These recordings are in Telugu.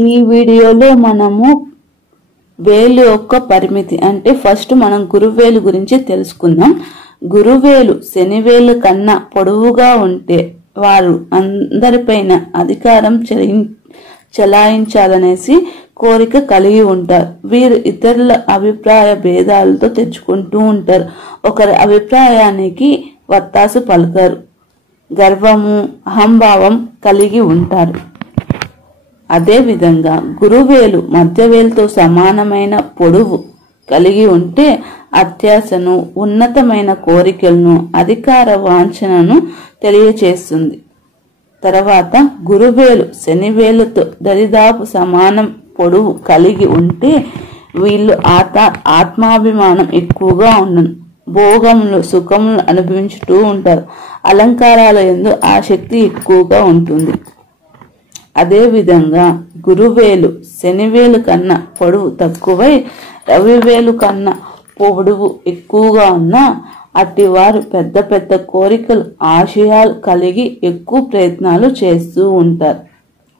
ఈ వీడియోలో మనము వేలు యొక్క పరిమితి అంటే ఫస్ట్ మనం గురువేలు గురించి తెలుసుకుందాం. గురువేలు శనివేలు కన్నా పొడవుగా ఉంటే వారు అందరిపైన అధికారం చెలాయించాలనేసి కోరిక కలిగి ఉంటారు. వీరు ఇతరుల అభిప్రాయ భేదాలతో తెచ్చుకుంటూ ఉంటారు. ఒకరి అభిప్రాయానికి వత్తాసు పలకరు. గర్వము అహంభావం కలిగి ఉంటారు. అదే విధంగా గురువేలు మధ్యవేలుతో సమానమైన పొడవు కలిగి ఉంటే అత్యాశను, ఉన్నతమైన కోరికలను, అధికార వాంఛనను తెలియచేస్తుంది. తర్వాత గురువేలు శనివేలుతో దరిదాపు సమానం పొడవు కలిగి ఉంటే వీళ్ళు ఆత్మాభిమానం ఎక్కువగా ఉండను. భోగములు సుఖములు అనుభవించుతూ ఉంటారు. అలంకారాల యందు ఆసక్తి ఎక్కువగా ఉంటుంది. అదే విధంగా గురువేలు శనివేలు కన్నా పొడవు తక్కువై రవివేలు కన్నా పొడవు ఎక్కువగా ఉన్నా అట్టివారు పెద్ద పెద్ద కోరికలు ఆశయాలు కలిగి ఎక్కువ ప్రయత్నాలు చేస్తూ ఉంటారు.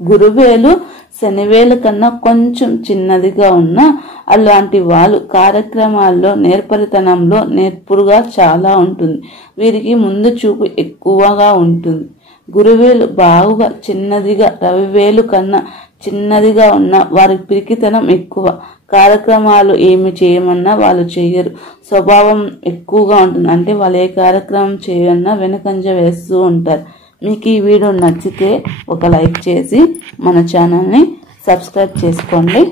గురువేలు శనివేలు కన్నా కొంచెం చిన్నదిగా ఉన్నా అలాంటి వాళ్ళు కార్యక్రమాల్లో నేర్పరితనంలో నేర్పుగా చాలా ఉంటుంది. వీరికి ముందు చూపు ఎక్కువగా ఉంటుంది. గురువేలు బాగా చిన్నదిగా రవివేలు కన్నా చిన్నదిగా ఉన్న వారికి పిరికితనం ఎక్కువ. కార్యక్రమాలు ఏమి చేయమన్నా వాళ్ళు చెయ్యరు. స్వభావం ఎక్కువగా ఉంటుంది. అంటే వాళ్ళు ఏ కార్యక్రమం చేయన్నా వెనుకంజ వేస్తూ ఉంటారు. మీకు ఈ వీడియో నచ్చితే ఒక లైక్ చేసి మన ఛానల్ని సబ్స్క్రైబ్ చేసుకోండి.